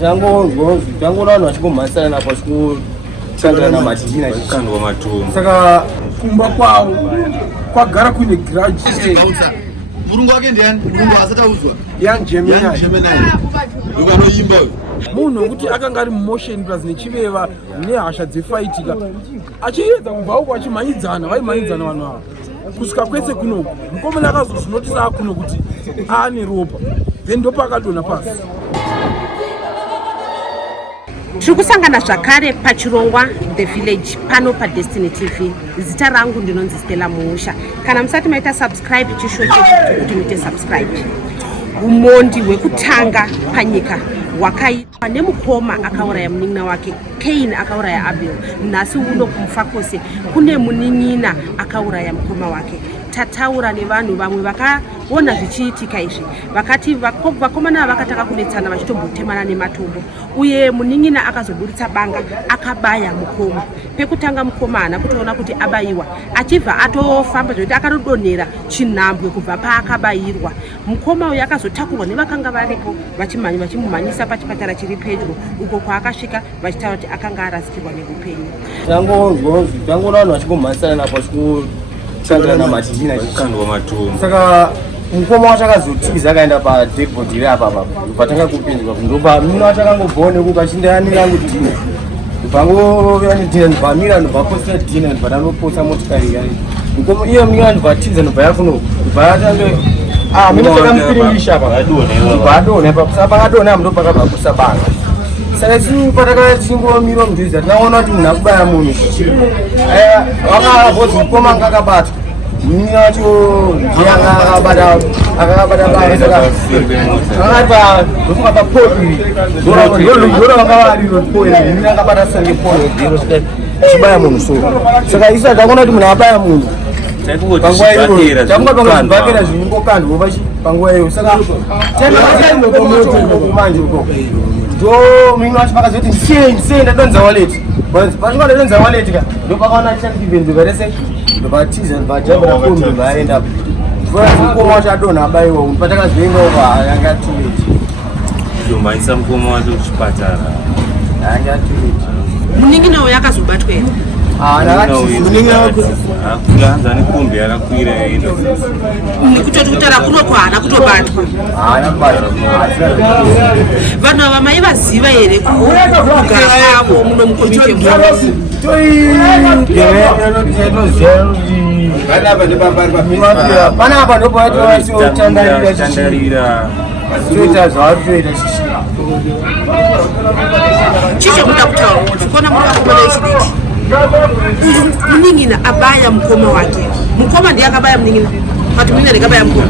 Jango rano achikomhasana napo achikutangana namatina chikandwa matombo. Saka kumba kwavo kwagara kune grudge. Murungu wake ndiani? Murungu asataudzwa. Young Gemini. Ukanoimba. Munhu wekuti akanga ari motion plus nechiveva nehasha dzefaitika achiedza kubva uko achimhanyidzana vaimhanyidzana vanhu ava kusvika kwese kunoku mukomana akazozvinotisa akuno kuti aane ropa then ndopa akadonha pasi. Tiri kusangana zvakare pachirongwa The Village pano paDestiny TV. Zita rangu ndinonzi Stella Muusha. Kana musati maita subscribe chishuwa chechi kuti muite subscribe. Umondi hwekutanga panyika hwakaitwa nemukoma akauraya munin'ina wake Cain akauraya Abel. Nhasi uno kumufakose kune munin'ina akauraya mukoma wake. Tataura nevanhu vamwe vakaona zvichiitika izvi vakati vakomana vakataka kunetsana vachitotemana nematombo uye munin'ina akazoburitsa banga akabaya mukoma. Pekutanga mukoma haana kutoona kuti abayiwa achibva atofamba zvekuti akatodonhera chinhambwe kubva paakabayirwa. Mukoma uyu akazotakurwa nevakanga varipo vachimumhanyisa pachipatara chiri pedyo uko kwaakasvika vachitaura kuti akanga arasikirwa neupenyu. Jango rano achikomhasana napo achikutangana namatina chikandwa matombo. Saka mukoma wacho akazotiza akaenda padeadboard iri apa patanga kupinzwa ndopa mina wacho akangobva nekuti achindayanira kuti dina pangovea nedina ndobvamira ndobvaposita dina ndobva ndanoposa motikari yayo mukoma iyo mina ndobvatiza ndobva yakuno ndobva yatange mina takamupiringisha apa ndobva adonha saka pakadonha ndo pakabva kusabanga. Saka pataka tichingomira mudhuza takaona kuti munhu akubaya munhu vakavhodzi mukoma anga akabatwa mina wacho ndiye akabata banga saka akati ndofunga papoli ndoro vanga variro poli mina akabata sange poli ndiro chibaya munhu so saka isa takaona kuti munhu abaya munhu panguva iyo takungatongazvibhakera zvinyingokandwa panguva iyo saka tendaaaimanje uko ndo mimi wacho pakazoti ndisei ndadonza wallet pachinga ndadonza wallet ka ndo pakaona chandivenduka rese ndobatiza ndobajabira kombi ndobaaenda mukoma wacho adonha abayiwa patakazoenga uko yanga yatuleti Zomhanyisa mukoma wacho kuchipatara yanga yatuleti. Munin'ina uyu akazobatwa here? Akulanza nekombi yakakwira yaenda kutoti kutaura kunoko haana kutobatwa. Vanhu ava maivaziva here kugara kwavo muno mukomiti panapa ndopatotandarira toita zvavatoita chichomuda kutaura kuti kona mukakomana wechidiki uyu munin'ina abaya mukoma wake. Mukoma ndiye akabaya munin'ina kuti munin'ina ndikabaya mukoma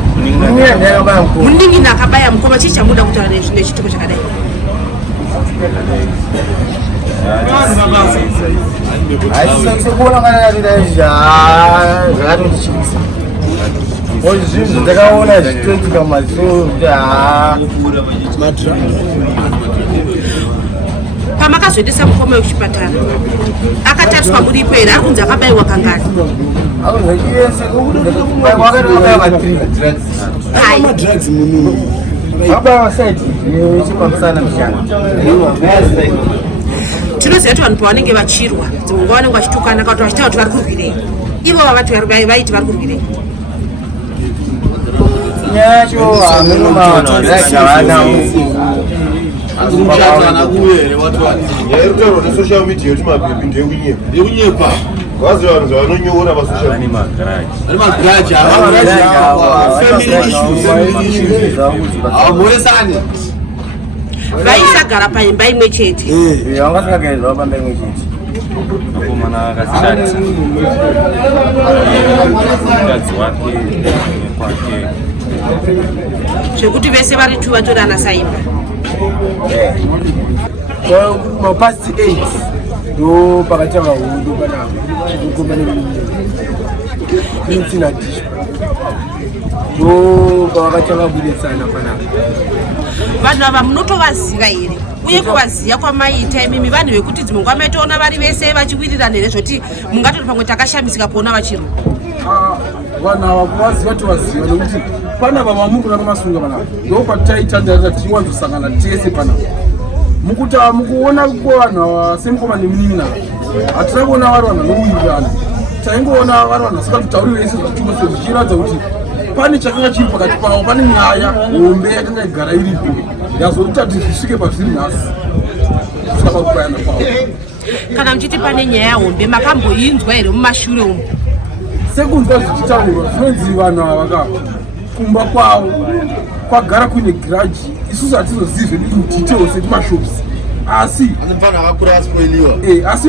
munin'ina akabaya mukoma. Chii chamuda kutaura nechitiko chakadai? aisekuona kana zvakatotichivisa zvinhu ndakaona zvichitoitika maziso pamakazoendesa mukoma wekuchipatara akatariswa muripo here ari kunzi akabayiwa kangani? Tinoziva kuti vanhu pavanenge vachirwa dzimwe nguva vanenge vachitukana kuti vachitaura kuti vari kurwirei ivo vaiti vari kurwirei yacho Azumuchatana kuwere watu wati. Yairutaurwa nesocial media kuti mabhebhi ndeunyepa. Vazi vanhu zvavanonyora pasocial ani magaraji family issues. Mhoresani. vaisagara paimba imwe chete. vanga singagara pamba imwe chete. mukomana akasati mukadzi wake kwake zvekuti vese vari tu vatorana saimba. Mapasi 8 ndo pakatanga hundo panapo kukomana insina dish ndo pakatanga kudetsana panapo. Vanhu ava munotovaziva here uye kuvaziva kwamaita imimi vanhu vekuti dzimwe nguva maitoona vari vese vachiwirirana here zvoti mungatoti pamwe takashamisika kuona vachirwa? Vanhu ava kuvaziva tovaziva nekuti panapa mamukuna kamasunga panapa ndo pataitandarira tichiwanzosangana tese panapa mukuona kuvanhu semukoma nemunin'ina hatina kuona vari vanhu vanowirirana taingoona vari vanhu vasikatitaurire isi zvachose zvichiratidza kuti pane chakanga chiri pakati pavo, pane nyaya hombe yakanga igara iripo yazoita kuti zvisvike pazviri nhasi zvisina pakupayana kwavo. Kana muchiti pane nyaya hombe makamboinzwa here mumashure umu? Sekunzwa zvichitaurwa zvinonzi vanhu ava kumba kwavo kwagara kuine giraji, isusu hatizozivi details setumashops, asi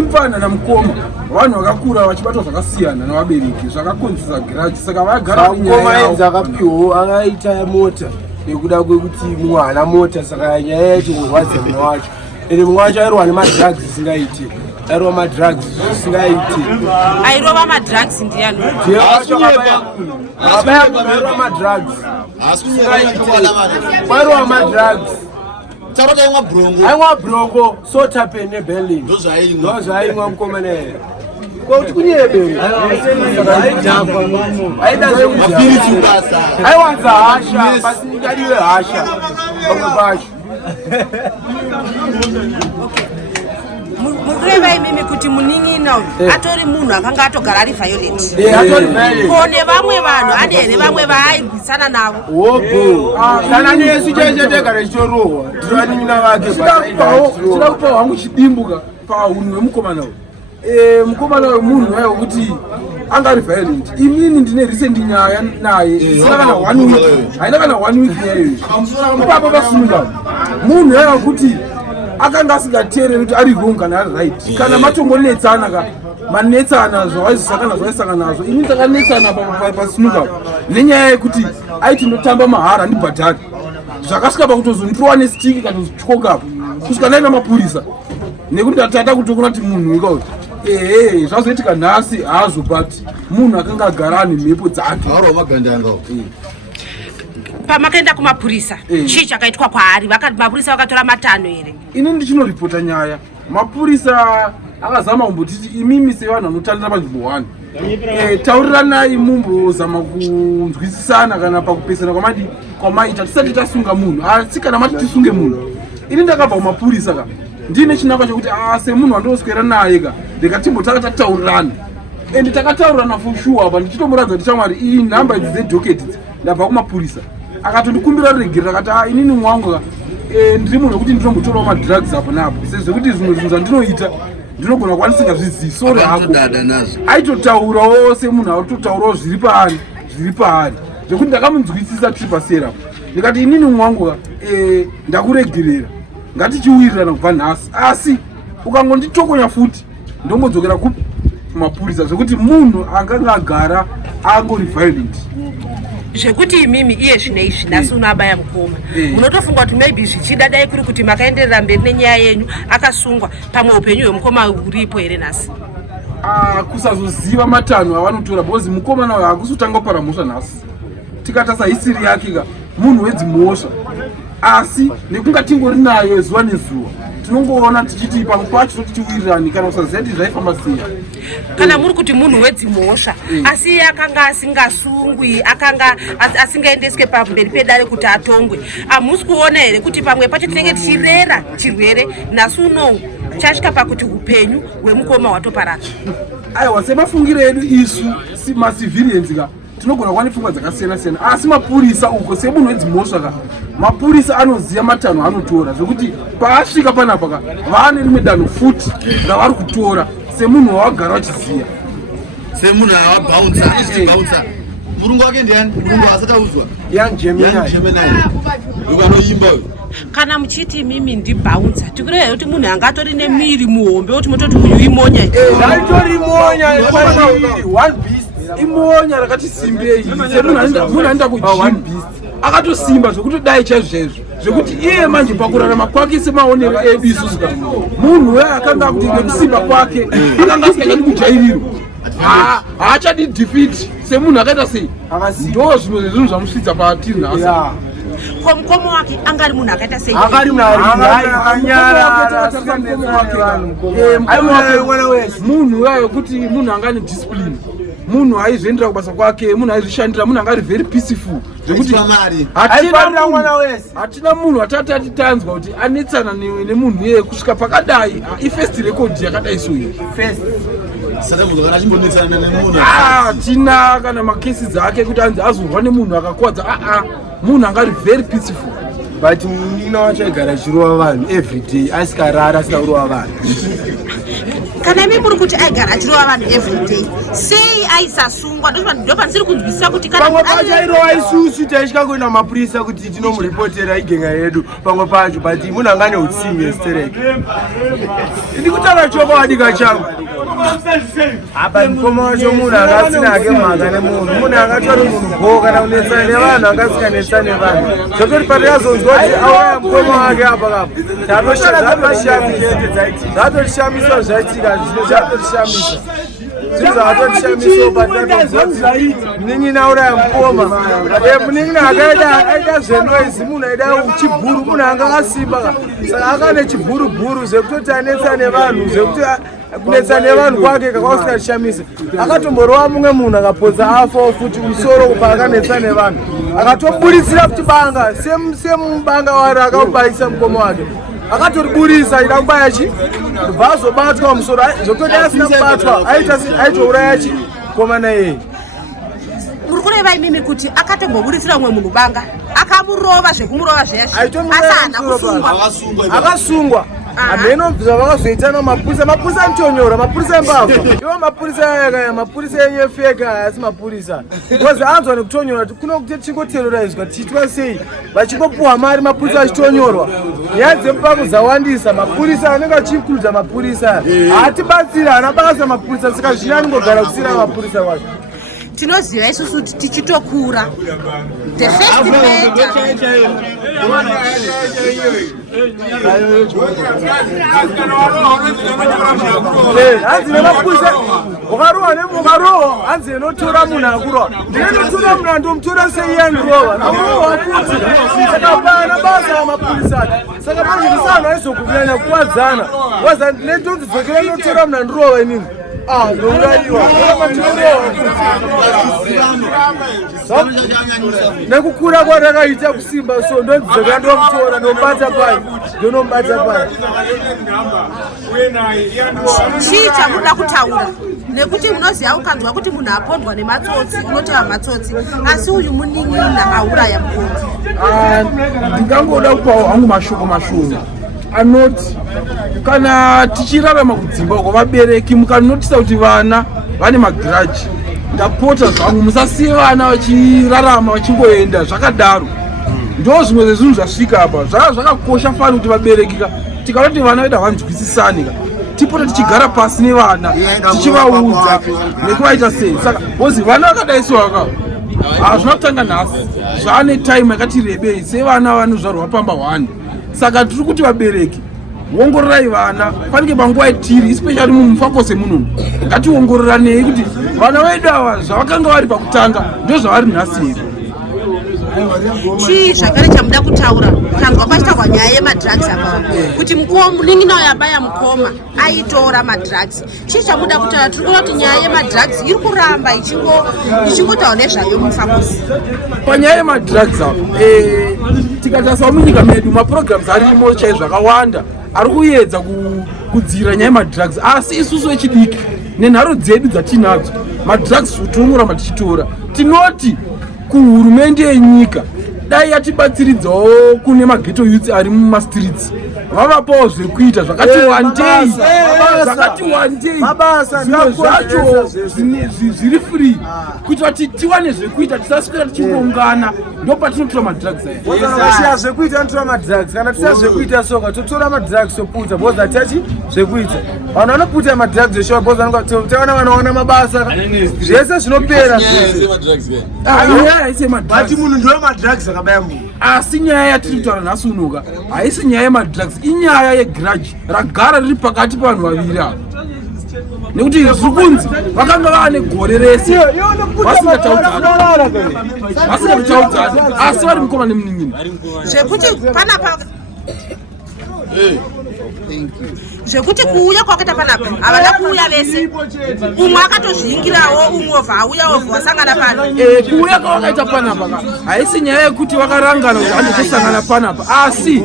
mufana namukoma vanhu vakakura vachibatwa zvakasiyana navabereki zvakakonzesa giraji, saka vagara mukoma enzi akapiwo akaita mota nekuda kwekuti mwana mota, saka nyaya yaiti kurwadza mwana wacho, ende mwana wacho airwa nemadrugs isingaiti, airwa madrugs isingaiti, airova madrugs ndiani abaya airwa madrugs airwa madrugs aimwa brongo sotape neberlin ndozvaimwa mukoma neye kuti kunyebe aiwanza hasha pasinikadiwe hasha pamwe pacho. mukureva imimi kuti munin'ina atori munhu akanga atogara ari violent kone vamwe vanhu ane here vamwe vaairwisana navo kana nesu chechetegara chichorohwa tivanin'ina vake chida kupa hwangu chidimbuka paunhu hwemukomana uyu. Mukomana uyu munhu wayo kuti anga ari violent. Imini ndine recent nyaya naye isina kana 1 week, haina kana 1 week nyaya iyo ipapa pasunda munhu wayo kuti akanga asingateereri kuti ari wrong kana ari right, kana matongonetsana ka manetsana zvawaizosakana zvaisangana nazvo. Ini ndakanetsana pasnuka nenyaya yekuti aiti ndotamba mahara ndibhadhari zvakasvika pakutozondirowa nestiki kana kuzotyoka kusvika ndaenda mapurisa nekuti ndatata kutokona kuti munhu ikao zvazoitika nhasi hazo, but munhu akanga agara ane mhepo dzake. pamakaenda kumapurisa chii chakaitwa kwaari? Mapurisa vakatora matanho here? Ini ndichinoripota nyaya, mapurisa akazama kumbotiti imimi sevanhu vanotandira panzvimbo 1 tauriranai mumbozama kunzwisisana kana pakupesana kwamaita tisati tasunga munhu, asi kana mati tisunge munhu. Ini ndakabva kumapurisa ka ndine chinangwa chokuti semunhu wandoswera naye ka ndikatimbotaka tataurirana, ende takataurirana for sure apa ndichitomuradza kuti chamwari iyi nhamba idzi dzedhoketi idzi ndabva kumapurisa. Akatondikumbira regerera akati inini mwangu ka ndiri munhu wekuti ndinombotorawo madrugs apo napo sezvekuti zvimwe zvinhu zvandinoita ndinogona kuva ndisingazvizivi. Sori hako aitotaurawo semunhu autotaurawo zviri paari zvekuti ndakamunzwisisa tiri pasera ndikati inini mwangu ka ndakuregerera ngatichiwirirana kubva nhasi, asi ukangonditokonya futi ndombodzokera kumapurisa zvekuti munhu anganga agara angori violent zvekuti imimi iye zvineizvi nhasi unoabaya mukoma. Munotofunga kuti maybe zvichida dai kuri kuti makaenderera mberi nenyaya yenyu akasungwa pamwe upenyu hwemukoma uripo here nhasi? Kusazoziva matanho avanotora because mukoma nawo hakusotanga kupara mhosva nhasi. Tikatasa histori yake ka munhu wedzimhosva, asi nekunga tingori nayo zuva nezuva tinongoona tichiti pamwe pacho toti tiwirirani kana kusaziva kuti zvaifamba sei. Kana muri kuti munhu wedzimhosva asi akanga asingasungwi, akanga asingaendeswe pamberi pedare kuti atongwe, hamusi kuona here kuti pamwe pacho tinenge tichirera chirwere nhasi unowu chasvika pakuti upenyu hwemukoma hwatoparara? Aiwa, semafungiro edu isu macivilians ka tinogona kuva nepfungwa dzakasiyana siyana, asi mapurisa uko semunhu wedzimhosva ka mapurisa anoziva matanho anotora zvekuti paasvika panapa ka vane rimwe danho futi ravari kutora semunhu wawagara wachiziva, semunhu avabouncer. Murungu wake ndiani? Murungu asati audzwa ukanoimba kana muchiti mimi ndibouncer tikureva kuti munhu angatori nemiri muhombe kuti mototi uyu imonya aitorimonya one beast imonya rakati simbei semunhu anoenda kujim akatosimba zvekuti dai chaizvo zvekuti iye manje pakurarama kwake semaonero edu isusu ka munhu uya akanga kuti nekusimba kwake akanga asingachadi kujairiro haachadi defeat semunhu akaita sei, ndo zvimwe zvezvinhu zvamusvitsa patiri nhasi. Ko mukoma wake angari munhu akaita sei? Munhu uya wekuti munhu anga ane discipline munhu aizoendera kubasa kwake, munhu aizoshandira, munhu anga ari very peaceful zvekuti hatina munhu atati atitanzwa kuti anetsana nemunhu iye kusvika pakadai ifirst record yakadai so iyi. Hatina kana makesi dzake kuti anzi azorwa nemunhu akakwadza, munhu anga ari very peaceful. But munina wacho aigara achirova vanhu everyday asikarara asina kurova vanhu. Kana imi muri kuti aigara achirova vanhu everyday, sei aisasungwa? Ndopandisiri kunzwisisa kuti pamwe pacho airova isusu taisvika kuenda mapurisa kuti tinomuripotera igenga yedu pamwe pacho, but munhu anga neutsinye estereke. Ndiri kutaura chokwadi changu. Apa mukoma wacho munhu akasina hake mhaka nemunhu, munhu angatori munhu go kana kunetsana nevanhu angasinganetsana nevanhu. Zvakuri patakazonzwa kuti auya mukoma wake apa kapo zvatoshamisa zvaitika, zvatoshamisa munin'ina auraya mukoma munin'ina akaita zvenoisi, munhu aida chibhuru, munhu anga akasimba saka akane chibhurubhuru zvekutoti anetsana nevanhu, zvekuti kunetsana nevanhu kwake kakausingashamisa. Akatomborova mumwe munhu akapodza afawo futi musoro kupa akanetsana nevanhu, akatoburitsira kuti banga semubanga wari akaubayisa mukoma wake, akatoriburisa achida kubaya chi kubva azobatwa musoro, zvokutoti asina kubatwa aitouraya chi komana yeye. Muri kureva imimi kuti akatomboburitsira mumwe munhu banga akamurova zvekumurova zviyazvi asana akasungwa. Ameno zvavakazoitana mapurisa anotonyora, mapurisa embavha iwo mapurisa enyefeka asi mapurisa because anzwa nekutonyora kuno kuti chingoterrorizwa tichitwa sei vachingopuhwa mari mapurisa achitonyorwa. Nyaya dzemupako dzawandisa, mapurisa anenge achiinkludza mapurisa haatibatsira, hana basa mapurisa, saka zvino anongogara kusiyira mapurisa wacho. Tinoziva isusu kuti tichitokura the first matter hanzi nemapurisa ukarohwa nemukarohwa hanzi inotora munhu akurova, ndinotora munhu andomutora seiyandirova namurohwa futi, saka pana basa amapurisa. Saka pazvinhu sanhu aizokunyanya kuwadzana waza nendonzidzokera inotora munhu andirova inini ndouraiwa nekukura kwatakaita kusimba, so ndonzidzokera ndomutora ndomubata pai ndonomubata pai. chii chamuda kutaura? Nekuti munoziva ukanzwa kuti munhu apondwa nematsotsi unoteva matsotsi, asi uyu munin'ina auraya mukoma. Ndingangoda kupawo hangu mashoko mashoma anoti kana tichirarama kudzimba uko vabereki mukanotisa kuti vana vane magiraji, ndapota zvangu musasiye vana vachirarama vachingoenda zvakadaro. Ndo zvimwe zvezvinhu zvasvika apa zvakakosha fani kuti vabereki tikanoti vana vedu havanzwisisani tipota tichigara pasi nevana tichivaudza nekuvaita sei. Saka bozi vana vakadai sowaka hazvina kutanga nhasi, zvaane time yakati rebei sevana vanozvarwa pamba 1. Saka tiri kuti vabereki ongororai vana fanike panguva yetiri, especially mumufako semunhu ngationgororanei kuti vana vedu ava zvavakanga vari pakutanga ndo zvavari nhasi here. Chii zvakare chamuda kutaura? Kanzwa pachitaurwa nyaya yemadrugs apa kuti munin'ina uyo abaya mukoma aitora madrugs. Chii chamuda kutaura? Tiri kuona kuti nyaya yemadrugs iri kuramba ichingotaura nezvayo mufakosi. Panyaya yemadrugs apa tikatasawo munyika medu maprograms arimo chaizvo zvakawanda ari kuedza kudzira nyaya yemadrugs, asi isusu vechidiki nenharo dzedu dzatinadzo madrugs tinomuramba tichitora. Tinoti kuhurumende yenyika dai yatibatsiridzawo kune mageto youth ari mumastreets, vavapawo zvekuita zvakati wandei zvimwe zvacho zviri free kuitira kuti tiwane zvekuita tisaswera tichingoungana ndopatinotora madrugs aya. Kana zvekuita anotora madrugs, kana tisina zvekuita soka totora madrugs soputa boza atiachi zvekuita. Vanhu vanoputa madrugs zveshowa boza taona vanoona mabasa zvese zvinopera but munhu ndiwo madrugs akabaya munhu. Asi nyaya yatiri kutaura nhasi unoka haisi nyaya yemadrugs, inyaya yegrudge ragara riri pakati pavanhu vaviri ava, nekuti zvikunzi vakanga vaane gore rese vasingataudzana asi vari mukoma nemunin'ina zvekuti panapa zvekuti kuuya kwakaita panapa havana kuuya vese, umwe akatozviingirawo umwe obva auya obva wasangana pano. Kuuya kwakaita panapa haisi nyaya yekuti vakarangana kuti andotosangana panapa, asi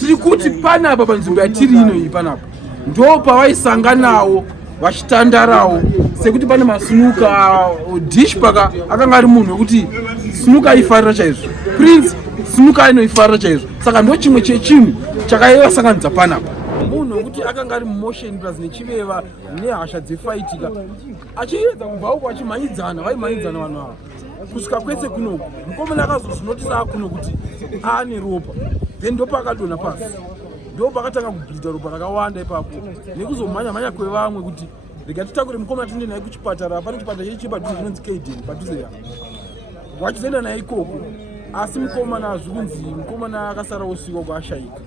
tiri kuti panapa panzvimbo yatiri ino iyi panapa ndo pavaisanganawo vachitandarawo, sekuti pane masinuka dish paka akanga ari munhu wekuti sinuka aifarira chaizvo, Prince sinuka inoifarira chaizvo, saka ndo chimwe chechinhu chakaivasanganidza panapa. Munhu wekuti akanga ari motion plus nechiveva nehasha dzefaitika achiedza kubva uko achimhanyidzana, vaimhanyidzana vanhu ava kusvika kwese kunoku. Mukomana akazozvinotisa akuno kuti aane ropa, then ndo pakadonha pasi, ndo pakatanga kubhidha ropa rakawanda ipapo nekuzomhanya kwevamwe kuti rega titakure mukomana tiende naye kuchipatara. Pane chipatara chechi padhuze chinonzi Kaden padhuze ya wachizoenda naye ikoko, asi mukomana azvikunzi mukomana akasara usiku kwaashaika,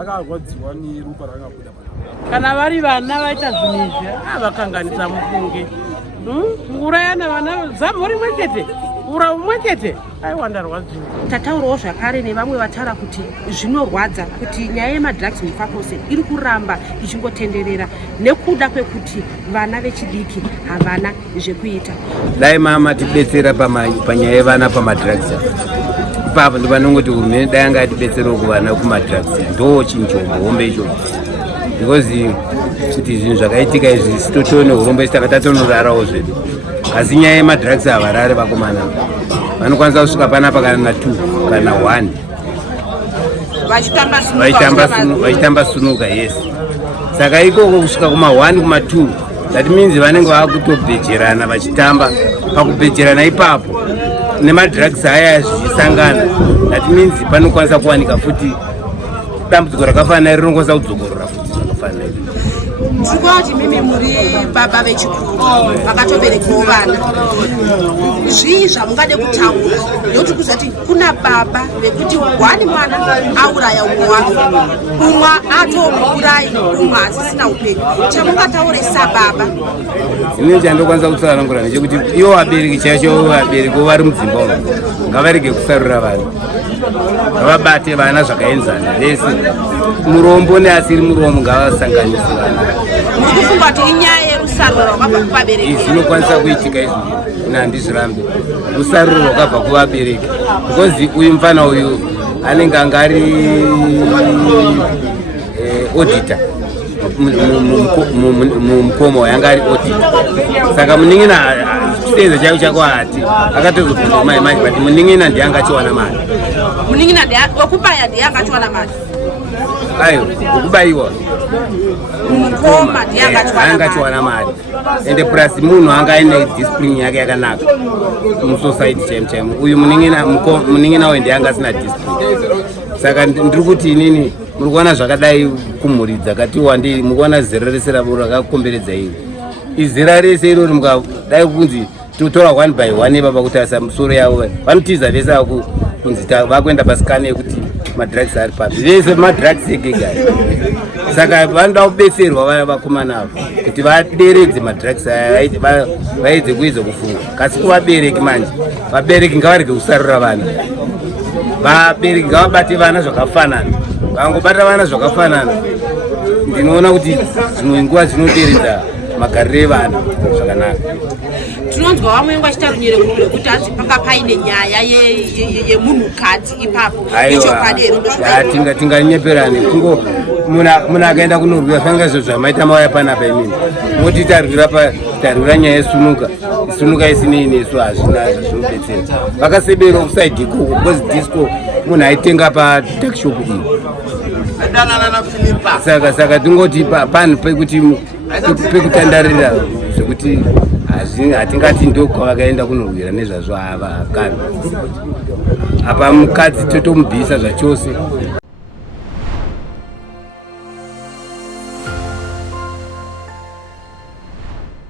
akarwadziwa neropa rakabuda. Kana vari vana vaita zvinhu izvi vakanganisa mufunge ngurayana vana zambo rimwe chete ura umwe chete aiwanda rwadziwa. Tataurawo zvakare nevamwe vatara kuti zvinorwadza kuti nyaya yemadrugs mufakose iri kuramba ichingotenderera nekuda kwekuti vana vechidiki havana zvekuita. Dai mama tibetsera panyaya yevana pamadrugs ipapo ndo vanongoti hurumende dai anga atibetserawo kuvana kumadrugs, ndo chinchombo hombe ichocho, because kuti zvinhu zvakaitika izvi sitotone hurumbe saka tatonorarawo zvedu, asi nyaya yemadrugs havarare vakomana vanokwanisa kusvika panapa kana na 2 kana 1 vachitamba sunuka. Yes, saka ikoko kusvika kuma 1 kuma 2 that means vanenge vakutobhejerana vachitamba. Pakubhejerana ipapo nemadrugs aya zvichisangana, that means panokwanisa kuwanika futi dambudziko rakafanira rinokwanisa kudzokorora futi zvakafanira. Ndikoti mimi muri baba vechikuru vakatoberekawo vana, zvii zvamungade kutaura ndokuti kuzati kuna baba vekuti wani mwana auraya umwe wake, umwe atomuurayi, umwe asisina upenyu, chamungatauresa baba? Inini chandokwanisa kutsanangura ndechekuti ivo vabereki chacho vabereki vari mudzimba umo ngavarege kusarura vana, ngavabate vana zvakaenzana vese, murombo neasiri murombo ngavasanganise vana. Mukufunga kuti inyaya yerusaruro rwakabva kuvabereki? Izvi zvinokwanisa kuitika izvi, handizvirambe rusaruro rwakabva kuvabereki, because uyu mufana uyu anenge angari auditor mumukomo wayanga ari auditor, saka muning'ina chisenza chako chako hati akatozobvunza mai mai but muning'ina ndiyanga achiwana mari. Muning'ina wekubaya ndiyanga achiwana mari? Ayo wekubayiwa mukoma ndiyanga achiwana mari, ende plus munhu anga aine discipline yake yakanaka musociety chaimo. Uyu muning'ina we ndiyanga asina discipline, saka ndiri kuti inini muri kuona zvakadai kumhuri dzakati wandei, muri kuona zera rese rakakomberedza iri, izera rese irori mukadai kunzi totora 1 by 1 ipapa kutarisa musoro yavo vanotiza vese kunzi vakuenda pasikane yekuti madrugs ari papi, vese madrugs egega. Saka vanoda kubetserwa vakomana avo kuti vaderedze madrugs aya, vaedze kuedza kufunga. Kasi kuvabereki manje, vabereki ngavarege kusarura vana, vabereki ngavabate vana zvakafanana, vangobata vana zvakafanana ndinoona kuti zvimwe nguva zvinoderedza magariro evana zvakanaka. Tinonzwa vamwe vachita runyere kuti hanzi panga paine nyaya yemunhukadzi ipapo, ichokwadi tinganyeperane kungo munhu akaenda kunorwira fanga izvo zvamaita mauya panapa imini moti tarwira nyaya yesunuka isinei nesu hazvina zvinobetsera. Vakasebera offside ikoko because disco munhu aitenga patakshop iyi, saka tingoti panhu pekuti pekutandarira zvekuti hatingati ndo kwavakaenda kunorwira nezvazvo hava kana apa mukadzi totomubvisa zvachose.